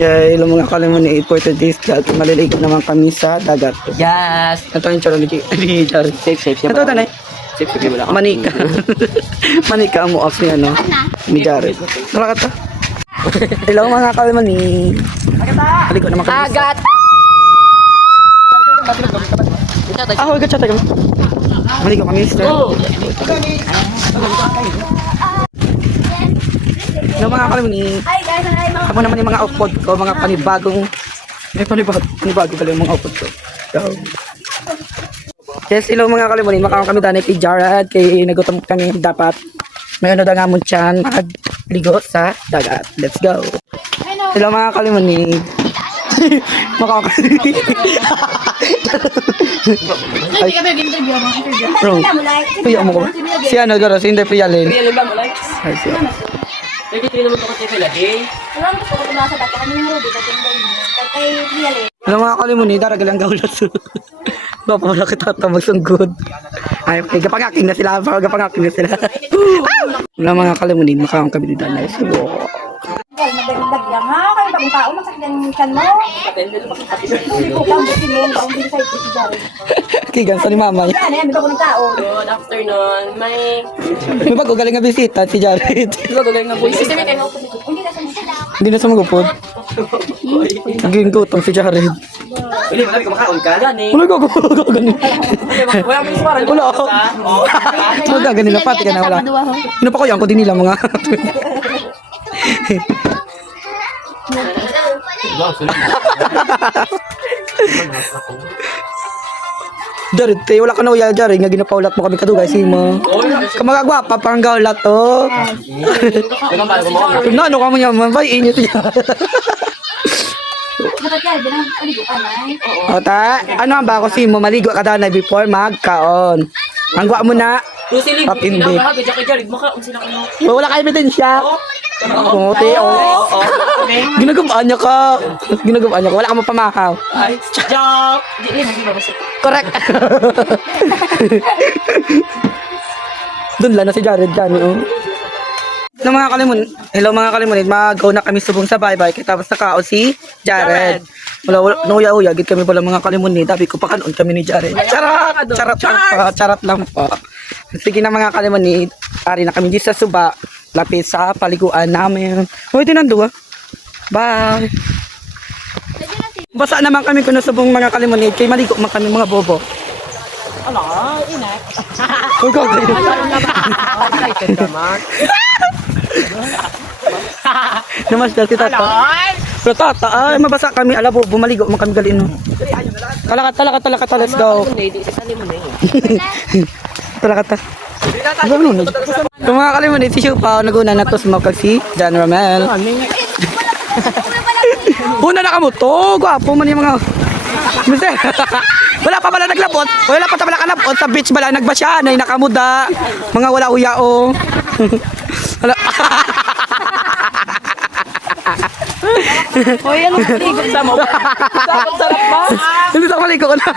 Yeah, ilang mga kalimutan for today's vlog. Maliligo naman kami sa dagat. Yes! Ito yung charo ni Jared. Safe siya. Ito, tanay. Safe siya. Wala ka. Manika. Manika ang muak ni ano. Ni Jared. Tara ka ta. Ilang mga kalimutan. Maligo naman kami. Agat! Ah, huwag ka chat. Maligo kami, sister. Ilang mga kalimutan. Ako naman yung mga output ko, mga panibagong panibago pala yung mga output ko. So, yes, hello mga kalimunin, makakang kami dani kay Jared, kay nagutom kami dapat may ano daw mo dyan, magligo sa dagat. Let's go! Hello mga kalimunin. Makakalimunin. Hindi kami nag-interview mo. Bro, kuya mo ko. Si ano, garo, si Hindi Prialin. Ay, siya. Hello mga kalimunin, daragal ang gaulat. Wala kita magsungkod. Ay, gapangaking na sila. Gapangaking na sila. Wala mga kalimunin, makakang kami dito na. So, Magdagdag lang ha. Kayo bagong tao, masakit ang kan mo. Hindi ko lang busin mo. Bakong din sa'yo si Jared. kigan sa ni mama. Ano yan, may bagong tao. Good afternoon. May Bago galing nga bisita si Jared. gagawin nga po yung system. Hindi na sa mga. Hindi na sa magupod. Naging gutom si Jared. Hindi, marami kumakaon ka. Gani. Wala ko ganun. Wala mo yung parang. Wala ako. Wala ganun na pati ka na wala. Ano pa ko yan ko din nila mga. Jared, te, wala ka na uya, Jared, nga ginapaulat mo kami kadugay, simo. Kamagagwapa, parang gaulat, to. Kung ano ka mo niya, man, bay, init niya. Dapat yan, binang aligo ka na. O, ta, ano ang ba ako, simo, maligo ka daw na before magkaon. Ang gwa mo na, Up in in deep. Wala ka ebidensya. Oo, te, oo. Ginagabaan niya ka. Ginagabaan niya ka, wala ka mapamahaw. Ay, joke! Correct. Doon lang na si Jared dyan, oh. Hello mga kalimunin, mag-go na kami subong sa bye-bye. Tapos nakao si Jared. Wala, nuya-uya, gid kami pala mga kalimunin. Dabi ko pa kanon kami ni Jared. Charat lang po. Sige na mga kalimunin, ari na kami dito sa suba. Lapit sa paliguan namin. Hoy, tinando ah. Bye. Basa naman kami kung nasubong mga kalimunin. Kay maligo man kami mga bobo. Ano? Inak? Huwag ka ganyan. Excited ka, Mark. Namasdal si Tata. Pero Tata, ay mabasa kami. Alam po, bumaligo man kami galino. Talakata, let's go. Talakata. Kung mga kalimunin, si Shupa, naguna na to smoke si John Romel. Una na kamo to, gwapo man yung mga... Mister, wala pa pala naglabot. Wala pa pala kalabot sa beach bala nagbasya na nakamuda. Mga wala uyao. Wala. Hoy, ano maligo sa mo? Sarap ba? Hindi sa maligo ko na.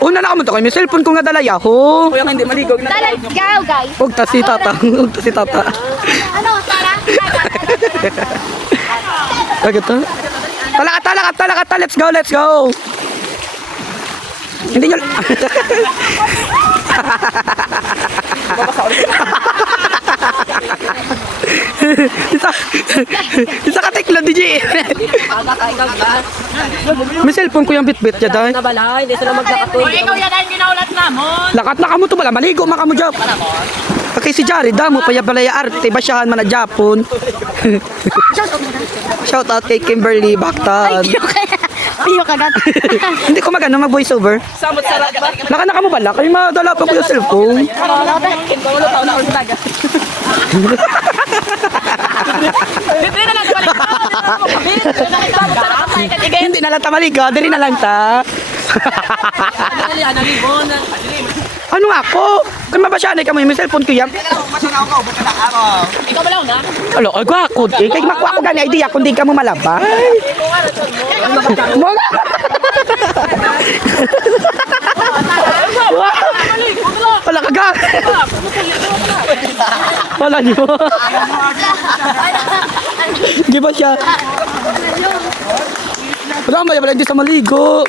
Una na kamo to kay may cellphone ko nga dala yaho. Hoy, ang hindi maligo. Let's go, guys. Huwag ta si Tata. Huwag ta si Tata. Ano, Sarah? Agad to. Talakata, let's go. Hindi nyo... Isa ka tekla, DJ. May cellphone ko yung bit-bit dyan, dahil. Nabalay, hindi sila magkakatuloy. Hoy, ikaw yan ang ginaulat na mo. Lakat na kamo to bala, maligo man kamo dyan. Okay, si Jared, damo pa balaya arte, basyahan man na Japon. Shout out kay Kimberly Bactan. Piyo ka gat. Hindi ko magano mag-voice over. Samot sarap ba? Laka na kamo bala, kayo madala pa ko yung cellphone. Ano ba? Kintulo tao na sa dagat. Hindi na lang Hindi na lang ta maligo, diri na lang ta. Ano ako? Kung mabasyanay ka mo yung cellphone ko yan. Ikaw ba lang na? Alo, ay gwako. Kaya makuha ko gani idea kung di ka mo malabay. Mga... Wala ka ga. Wala niyo. Di ba siya? Wala ba yung sa maligo?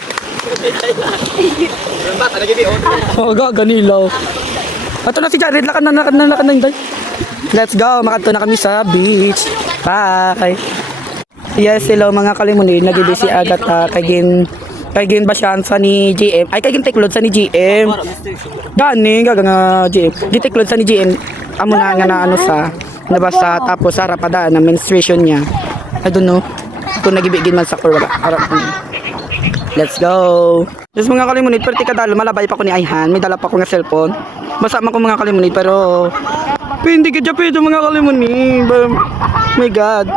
Oh, gaganilaw. Ito na si Jared, lakad na Inday. Let's go, makato na kami sa beach. Bye. Yes, hello mga kalimunin. Nagidi si Agatha kay gin basyansa ni GM. Ay kay gin teklod sa ni GM. Gani gaga nga GM. Giteklod sa ni GM. Amo na nga na ano sa nabasa tapos sa rapada na menstruation niya. I don't know. Kung nagibigin man sa kurwa. Let's go. Yes mga kalimunit, perti kadalo malabay pa ko ni Ayhan. May dala pa ko nga cellphone. Basa man ko mga kalimunit pero hindi ka pwede mga kalimunit. My God.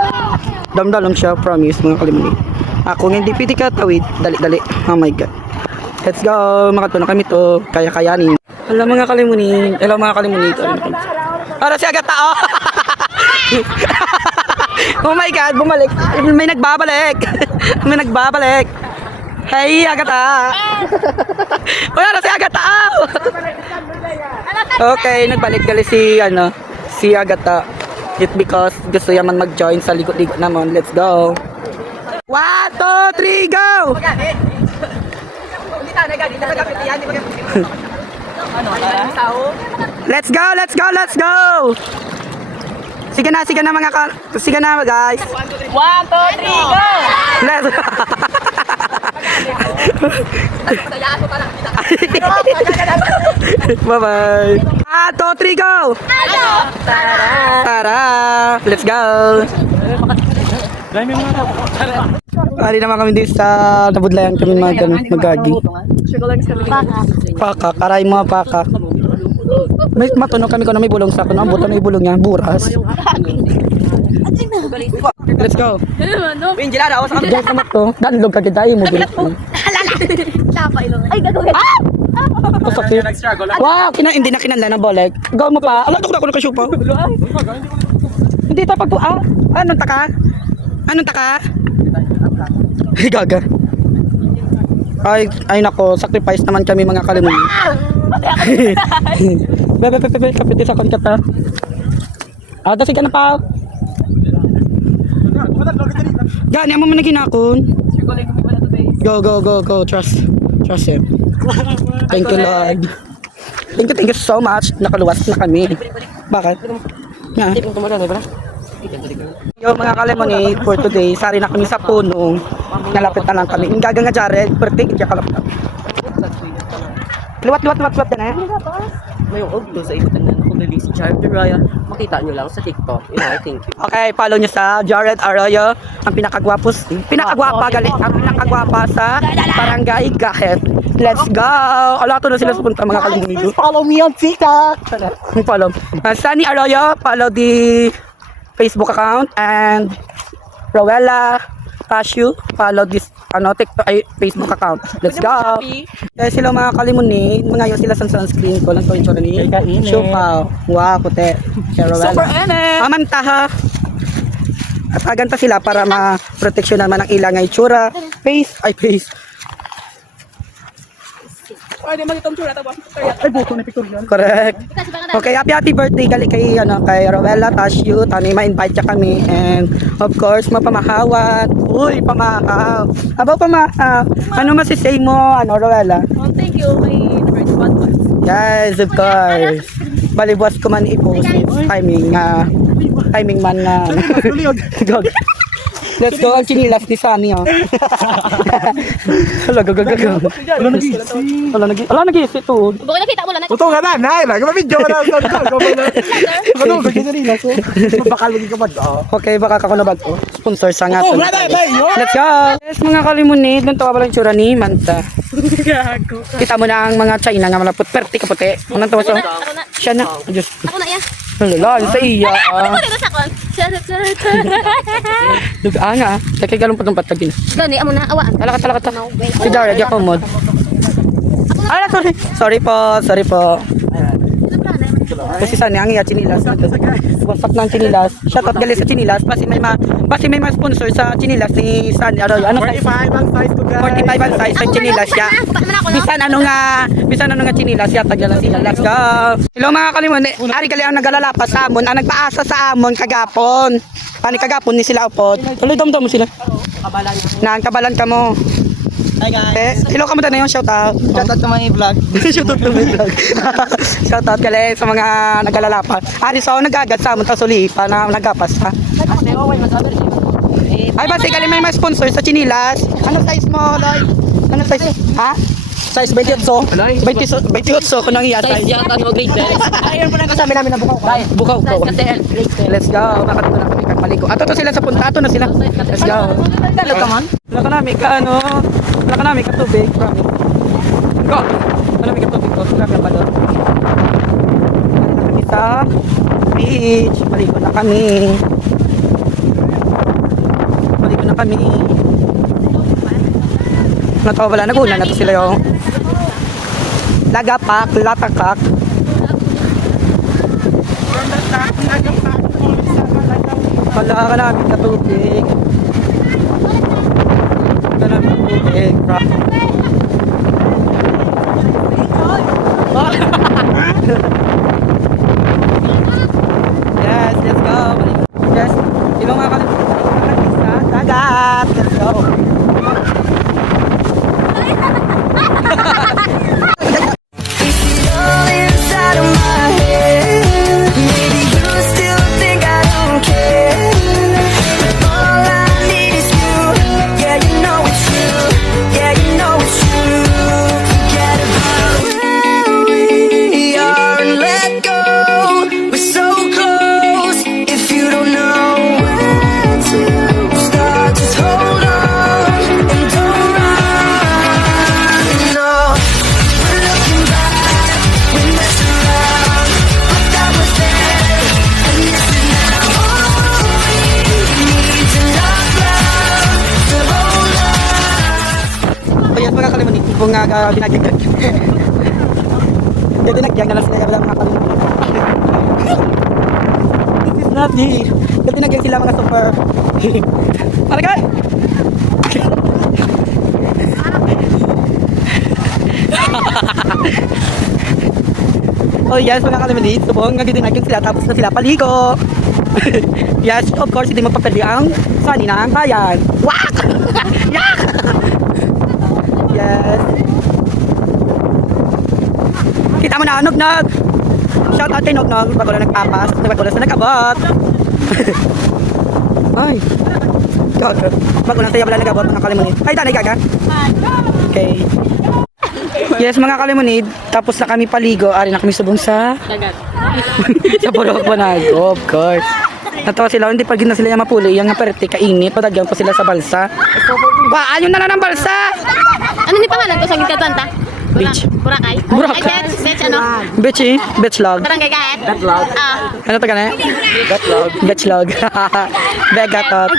Damdalam siya, promise mga kalimunit. Ako nga hindi pwede ka tawid, dali. Oh my God. Let's go. Makato na kami to. Kaya-kayanin. Hello mga kalimunit. Para si Agatha, oh. Oh my God, bumalik. May nagbabalik. May nagbabalik. Hey, Agatha. Wala na si Agatha. Okay, nagbalik gali si Agatha. It because gusto yaman mag-join sa ligot-ligot naman. Let's go. 1, 2, 3, go! Let's go! Sige na guys. 1, 2, 3, go! Let's Bye-bye. 1, 2, 3, go! Tara! Let's go! Ari naman kami din sa nabudlayan kami magagi. Paka, karay mga paka. May matunog kami kung na may bulong sa akin. Ang buto na ibulong niya, buras. Let's go. Pinjilada ako sa kanila. Diyan ka to. Danlog ka kita mo bilis mo. Ay, gagawin. Wow, hindi na kinanla ng boleg. Gawin mo pa. Alam ko na kasyupa. Hindi ta pag anong taka? Ay, gaga. Ay nako, sacrifice naman kami mga kalimutan. Bebe, kapit sa konkata. Dasi ka na pa. Gani, amo man naginakon. Go. Trust him. Thank you, Lord. Thank you so much. Nakaluwas na kami. Bakit? Yo mga kalimunin, for today, sari na kami sa puno. Nalapit na lang kami. Yung gaga nga Jared, pertik, kaya kalapit. Luwat na. Ngayong ogdo sa ikutan na nakudali si Jared Arroyo. Makita nyo lang sa TikTok. Thank you. Okay, follow nyo sa Jared Arroyo. Ang pinakagwapa sa Barangay Gahet. Let's go! Alato na sila sa punta mga kalimunin. Follow me on TikTok! Follow. Sunny Arroyo, follow the Facebook account, and Rowella Cashew, follow this TikTok Facebook account. Let's go. Kaya sila mga kalimunin, mga yun sila sa sunscreen ko lang to yung tsura ni Shupaw. Wow, puti. Kaya Rowella. Super ene! Amantaha. At aganta sila para ma-protection naman ang ilang ay tsura. Face. Ay, di magitong tsura. Ay, buto na picture yan. Correct. Okay, happy birthday kay Rowella Tashu. Tani ma-invite siya kami, and of course mapamahawat. Uy, pamahaw. Abaw pamahaw. Ano masisay mo, Rowella? Oh, thank you. May number 1. Yes, of course. Balibuas ko man i-post timing man na. Let's go, ang chinilas ni Sunny, oh. Hala, gagagaga. Ala, nag-iisi to. Bukod nakita mo lang. Totoo nga na, nag-video ka na. Ano, nag-iisi so, bakal maging kapag, Okay, baka kako na bago. Sponsor sa nga. Oh, brother, Let's go! Yes, mga kalimunit, nung tawa pala yung tsura ni Manta. Kita mo na ang mga China nga malapot, perti kaputi. Anong tawa siya? Siya na. Diyos. Ako na yan. Lala, sa iya. Ako dito sa kon. Dugaan nga. Kaya galong patumpat ka din. Gani, amo na, awaan. Talakat. Si Jared, ako mod. Sorry po. Kasi sana ang iya chinilas. Wasak ng chinilas. Shoutout gali sa chinilas. Basi may ma sponsor sa chinilas ni Sunny Arroyo. Ano size? 45 ang size ko guys. 45 ang size ng chinilas ya. Bisan ano nga chinilas ya tagla sila. Let's go. Hello mga kalimon. Ari gali ang nagalalapas sa amon, ang nagpaasa sa amon kagapon. Pani kagapon ni sila upod. Tuloy dom mo sila. Kabalan. Nang kabalan ka mo. Hi guys. Hello ka mo na yung shoutout. Shoutout sa mga vlog. Shoutout to my vlog. Shoutout gali sa mga nagalalapas. Ari so nagagat sa amon ta sulipa na nagapas ha. Ay basi gali may ma-sponsor sa chinilas. Ano size mo, Loy? Ano size? Ha? Size 28. 28 ko nang iya size. Yata no grade 10. Ayun po lang kasama namin na bukaw. Bukaw ko. Let's go. Makatuto na kami kagpaliko. Ato to sila sa punta. Ato na sila. Let's go. Dalo ka man. Wala ka namin ka ano. Wala ka namin ka tubig. Promise. Go. Wala namin ka tubig ko. Grabe ang balot. Wala na kami sa beach. Paliko na kami. Paliko na kami. Natawala. Nagulan na to sila yung lagapak, latakak. Wala ka namin ka tubig. Wala namin ka tubig. Yes, let's go. Yes. Sino mga kalimutan sa dagat? Let's go. Inside of my head, maybe you still think I don't care. But all I need is you. Yeah, you know it's true. Yeah, you know it's true. Forget about where we are and let go. We're so close. If you don't know where to start, just hold on and don't run. No, we're looking back. We messed around, but that was then, and this is now. We need to love love, to hold on. So yes, mga kalimutan. Kung nga binagyagan. Hindi nagyang na lang sila. Wala mga kalimutan. This is not the... Dati nagyang sila mga super... Maragay! Oh yes, mga kalimutan. Subong nga nagyang sila. Tapos na sila paligo. Yes, of course, hindi magpapali ang Sunny na ang bayan. Wak! Yak! Yes. Kita mo na, Nognog. Shout out kay Nognog. Bago na nagpapas. Bago na sa nag-abot. Ay. God. Bago na tayo wala nag-abot mga kalimunid. Ay, tanay gaga. Okay. Yes, mga kalimunid. Tapos na kami paligo. Ari na kami subong sa... Dagat. sa Purok Banago, of course. Natawa sila, hindi pa na sila yung mapuli. Yung nga perte, kainit. Padagyan pa sila sa balsa. Ayun na ng balsa! Ano ni pangalan ko sa Gitantanta? Beach. Boracay? Boracay. Ay, Betch ano? Beach eh. Beach log. Barangay Gaet? Betlog. Ano to ka na? Betlog. Beach log. Begatot.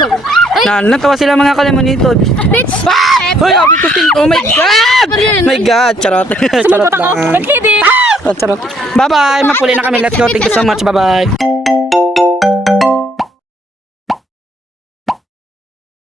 Natawa sila mga kalimunitod. Bitch! Hoy, abi ko tin. Oh my God! My God, charot. Charot lang. Ba't kidding? Charot. Bye-bye. Mapuli na kami. Let's go. Thank you so much. Bye-bye.